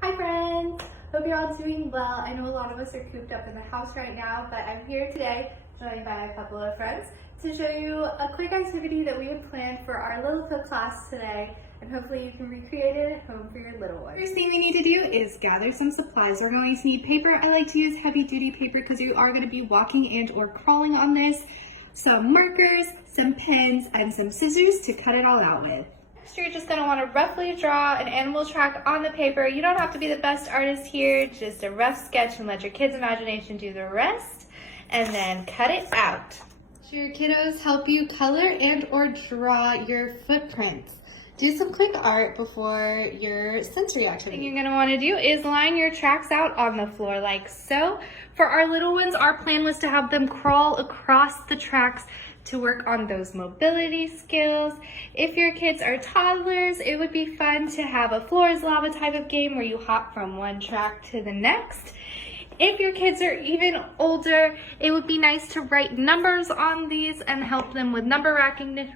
Hi friends! Hope you're all doing well. I know a lot of us are cooped up in the house right now, but I'm here today, joined by a couple of friends, to show you a quick activity that we have planned for our Little Cook class today, and hopefully you can recreate it at home for your little ones. First thing we need to do is gather some supplies. We're going to need paper. I like to use heavy duty paper because you are going to be walking and or crawling on this. Some markers, some pens, and some scissors to cut it all out with. You're just going to want to roughly draw an animal track on the paper. You don't have to be the best artist here, just a rough sketch and let your kids' imagination do the rest, and then cut it out. Your kiddos help you color and or draw your footprints. Do some quick art before your sensory activity. What you're going to want to do is line your tracks out on the floor like so. For our little ones, our plan was to have them crawl across the tracks to work on those mobility skills. If your kids are toddlers, it would be fun to have a floor is lava type of game where you hop from one track to the next. If your kids are even older, it would be nice to write numbers on these and help them with number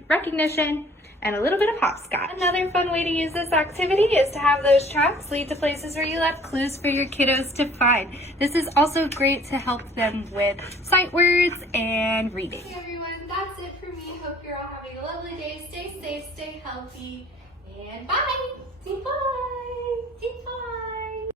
recognition and a little bit of hopscotch. Another fun way to use this activity is to have those tracks lead to places where you left clues for your kiddos to find. This is also great to help them with sight words and reading. Hey everyone, that's it for me. Hope you're all having a lovely day. Stay safe, stay healthy, and bye! Say bye! Say bye!